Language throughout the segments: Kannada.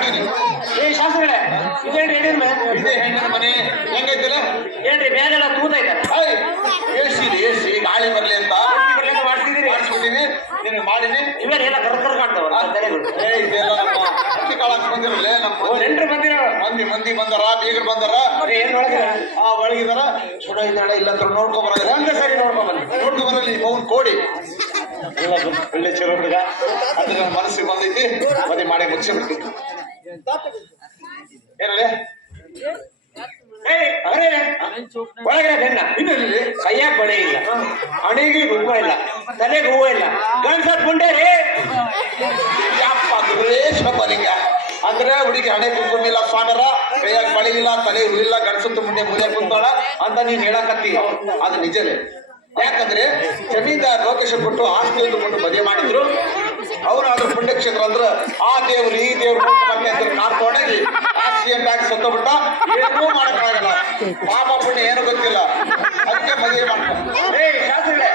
ಮಾಡೀನಿ ಏ ಶಾಸ್ತ್ರಗಳೇ ಇದೇನ್ರಿ ಹೇಳಿರ ಇದೇ ಹೆಣ್ಣಿನ ಮನೆ ಹೆಂಗೈತಿಲ್ಲ ಏನ್ರಿ ಮ್ಯಾಲೆಲ್ಲ ತೂತ ಐತಲ್ಲ ಐ ಎಸಿ ಇದೆ ಎಸಿ ಗಾಳಿ ಬರ್ಲಿ ಅಂತ ಬರ್ಲಿಕ್ಕೆ ಮಾಡ್ತಿದ್ದೀರಿ ಮಾಡಿಸ್ಬಿಟ್ಟಿನಿ ನಿನಗೆ ಮಾಡೀನಿ ಇವೇನ್ ಎಲ್ಲ ಕರ್ ಕರ್ ಕಾಣ್ತಾವಲ್ಲ ತಲೆಗಳು ಏ ಇದೆಲ್ಲ ನಮ್ಮ ಹತ್ತಿ ಕಾಳಕ್ ಬಂದಿರಲೇ ಓ ನಮ್ಮ ನೆಂಟ್ರು ಬಂದಿರ ಮಂದಿ ಮಂದಿ ಬಂದಾರ ಬೀಗರು ಬಂದಾರ ಏನ್ ನೋಡಿದ್ರ ಆ ಒಳಗಿದಾರ ಸುಡ ಇದ್ದಾಳೆ ಇಲ್ಲ ಅಂತ ನೋಡ್ಕೊ ಬರೋದಿಲ್ಲ ಒಂದೇ ಸರಿ ನೋಡ್ಕೊಂಡ್ ಬನ್ನಿ ನೋಡ್ಕೊ ಬರಲಿ ಮೌನ್ ಕೋಡಿ ಎಲ್ಲ ಒಳ್ಳೆ ಚಲೋ ಹುಡುಗ ಅದು ನನ್ನ ಮನಸ್ಸಿಗೆ ಬಂದೈತಿ ಮದುವೆ ಮಾಡಿ ಮುಗಿಸಿ ಒಳಗಡೆ ಬೆನ್ನ ಇನ್ನೆಲ್ಲಿ ಕೈಯಾಗ ಬಳೆ ಇಲ್ಲ. ಹಣೆಗೆ ಹೂವ ಇಲ್ಲ. ತಲೆಗೆ ಹೂವ ಇಲ್ಲ. ಗಂಡ್ಸತ್ ಮುಂಡೆ ರೀ. ಯಪ್ಪ ದುರೇಶ ಬಲಿಂಗ. ಅಂದ್ರೆ ಹುಡುಗಿ ಹಣೆ ಕುಂಕುಮಿಲ್ಲ ಸ್ವಾಮರ ಕೈಯಾಗ ಬಳೆ ಇಲ್ಲ, ತಲೆ ಇಲ್ಲ ಗಣಸತ್ ಮುಂದೆ ಮುಂದೆ ಕುಂತಾಳ ಅಂತ ನೀನ್ ಹೇಳಕತ್ತಿ. ಅದು ನಿಜಲೇ ಯಾಕಂದ್ರೆ ಜಮೀನ್ದಾರ್ ಲೋಕೇಶ್ ಕೊಟ್ಟು ಆಸ್ತಿ ಕೊಟ್ಟು ಮದುವೆ ಮಾಡಿದ್ರು. ಅವ್ರು ಅದ್ರ ಪುಣ್ಯಕ್ಷೇತ್ರ ಅಂದ್ರ ಆ ದೇವ್ರು ಈ ದೇವ್ರು ಮತ್ತೆ ಅಂತ ಕಾರ್ ತೊಗೊಂಡೋಗಿ ಆಕ್ಸಿಡೆಂಟ್ ಆಗಿ ಬಿಟ್ಟ ಏನೂ ಮಾಡಕ್ಕಾಗಲ್ಲ. ಪಾಪ ಪುಣ್ಯ ಏನು ಗೊತ್ತಿಲ್ಲ. ಅದಕ್ಕೆ ಮದುವೆ ಮಾಡ್ತಾರೆ ಶಾಸ್ತ್ರಿಗಳೇ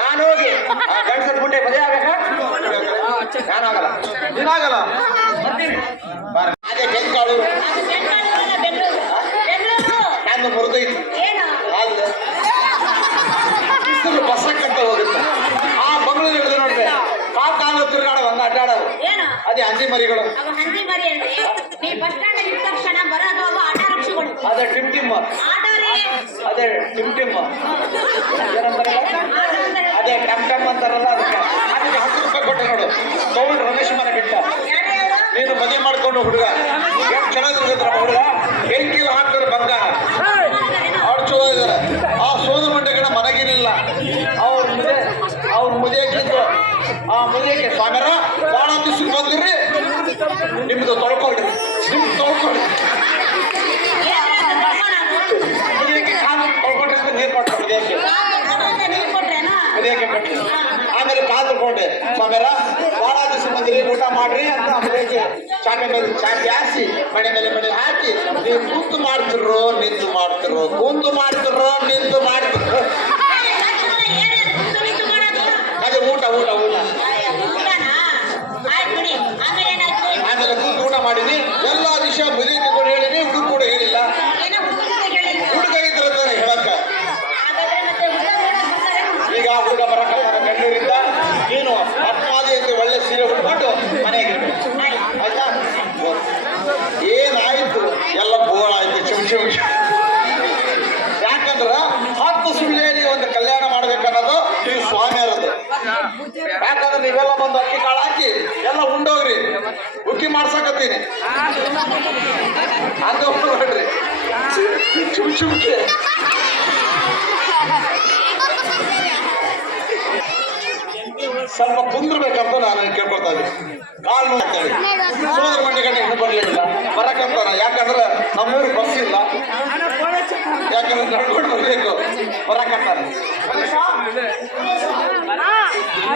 ನಾನು ಹೋಗಿ ಆ ಗಂಡ್ಸತ್ ಮುಂಡೆ ಮದುವೆ ಆಗಲ್ಲ. ನಾನಾಗಲ್ಲ ನೀನಾಗಲ್ಲ ಬಾರ. ಅದೇ ಕೆಂಕಾಳು ಅದು ಬೆಂಗಳೂರಲ್ಲ, ಬೆಂಗಳೂರು. ಬೆಂಗಳೂರು. ನಾನು ಮುರಿದೈತಿ ಏನು? ಆದ್ರೆ ಬಿಸಿಲು ಬಸಕ್ಕಂತ ಹೋಗುತ್ತೆ ಆ ಬಂಗಳೂರು ಹಿಡಿದು ನೋಡ್ದೆ ಆ ಕಾಲ ತಿರುಗಾಡ ಬಂದ ಅಡ್ಡಾಡವು ಏನು? ಅದೇ ಹಂದಿ ಮರಿಗಳು. ಅವ ಹಂದಿ ಮರಿ ಅಲ್ರಿ ನೀ ಬಸ್ ಸ್ಟ್ಯಾಂಡ್ ಅಲ್ಲಿ ತಕ್ಷಣ ಬರೋದು ಅವ ಆಟ ರಿಕ್ಷಗಳು ಅದೇ ಟಿಮ್ ಟಿಮ್. ಆಟೋ ರೀ ಅದೇ ಟಿಮ್ ಟಿಮ್. ಅದೇ ಟಮ್ ಟಮ್ ಅಂತಾರಲ್ಲ ಅದಕ್ಕೆ. ಅದಕ್ಕೆ ಹತ್ತು ರೂಪಾಯಿ ಕೊಟ್ಟೆ ನೋಡು. ಗೌಡ್ ರಮೇಶ್ ಮನೆ ಬಿಟ್ಟ? ನೀನು ಮದುವೆ ಮಾಡ್ಕೊಂಡು ಹುಡುಗ. ಎಷ್ಟು ಚೆನ್ನಾಗಿರ್ತಾರೆ ಹುಡುಗ? ಬೆಂಕಿಲಿ ಹಾಕಿದ್ರೆ ಬಂಗಾರ ಅವ್ರು ಚಲೋ ಇದಾರೆ. ಆ ಸೋದು ಮಂಡ್ಯಗಳ ಮನಗಿರಲಿಲ್ಲ ಅವ್ರ ಮುದೆ ಅವ್ರ ಮುದಿಯಕ್ಕಿದ್ದು ಆ ಮುದೆಗೆ ಸ್ವಾಮ್ಯಾರ ಭಾಳ ದಿವ್ಸಕ್ಕೆ ಬಂದಿರಿ ನಿಮ್ದು ತೊಳ್ಕೊಳ್ಳಿ. ನಿಮ್ದು ತೊಳ್ಕೊಳ್ಳಿ. ಅದು ನೀರು? ಮುದಿಯಕ್ಕೆ ಕೊಟ್ಟರು ಆಮೇಲೆ ಕಾದು ಕೊಟ್ಟೆ ಸ್ವಾಮ್ಯಾರ ಭಾಳ ದಿವಸ ಬಂದಿರಿ ಊಟ ಮಾಡ್ರಿ ಅಂತ ಮುದಿಯಕ್ಕೆ ಚಾಟೆ ಮೇಲೆ ಚಾಟಿ ಹಾಕಿ ಮನೆ ಮೇಲೆ ಮನೆ ಹಾಕಿ, ನೀವು ಕೂತು ಮಾಡ್ತಿರೋ, ನಿಂತು ಮಾಡ್ತಿರೋ, ಕೂತು ಮಾಡ್ತಿರೋ, ನಿಂತು ಮಾಡ್ತಿರೋ ಏ, ಲಕ್ಷ್ಮಣ, ಏನ್ರಿ ಅದು ಕುಂತು ನಿಂತು ಮಾಡೋದು? ಅದೇ ಊಟ ಊಟ ಊಟ ಅಯ್ಯ, ಊಟನಾ? ಆಯ್ತ್ ಬಿಡಿ. ಆಮೇಲೆ ಏನಾಯ್ತು? ಆಮೇಲೆ ಕೂತು ಊಟ ಮಾಡಿನಿ ಎಲ್ಲ ವಿಷಯ ಮದುವೆ ಕೂಡ ಹೇಳಿನಿ ಹುಡುಗ ಕೂಡ ಹೇಳಿಲ್ಲ. ಏನೋ ಹುಡುಗನಿಗೆ ಹುಡುಗ ಇದ್ರೆ ತಾನೆ ಹೇಳಕ್ಕ? ಈಗ ಹುಡುಗ ಬರಕ ಕಣ್ಣೀರಿಂದ ಏನು ಅಪ್ಪಾದಿ ಅಂತ ಒಳ್ಳೆ ಸೀರೆ ಉಟ್ಕೊಂಡು ಮನೆಗೆ. ಆಯ್ತಾ? ಏನಾಯ್ತು? ಎಲ್ಲ ಬೋಳ ಆಯ್ತು ಚುಮ್ ಚುಮ್. ಯಾಕಂದ್ರ ಹತ್ತು ಸುಳ್ಳಿಯಲ್ಲಿ ಒಂದು ಕಲ್ಯಾಣ ಮಾಡ್ಬೇಕನ್ನೋದು ಈ ಸ್ವಾಮಿಯರದು ಯಾಕಂದ್ರೆ ನೀವೆಲ್ಲ ಬಂದು ಅಕ್ಕಿ ಕಾಳು ಹಾಕಿ ಎಲ್ಲ ಉಂಡೋಗ್ರಿ. ಉಕ್ಕಿ ಮಾಡ್ಸಕತ್ತೀನಿ. ಸ್ವಲ್ಪ ಕುಂದ್ರಬೇಕಂತ ನಾನು ಕೇಳ್ಕೊಳ್ತಾ ಇದ್ದೀನಿ. ಕಾಲ್ ನೋಡ್ತೇವೆ. ಸೋದರ ಗಂಟೆ ಇನ್ನೂ ಯಾಕಂದ್ರೆ ನಮ್ಮೂರಿಗೆ ಬಸ್ ಇಲ್ಲ ಯಾಕಂದ್ರೆ ನಡ್ಕೊಂಡು ಬರ್ಬೇಕು.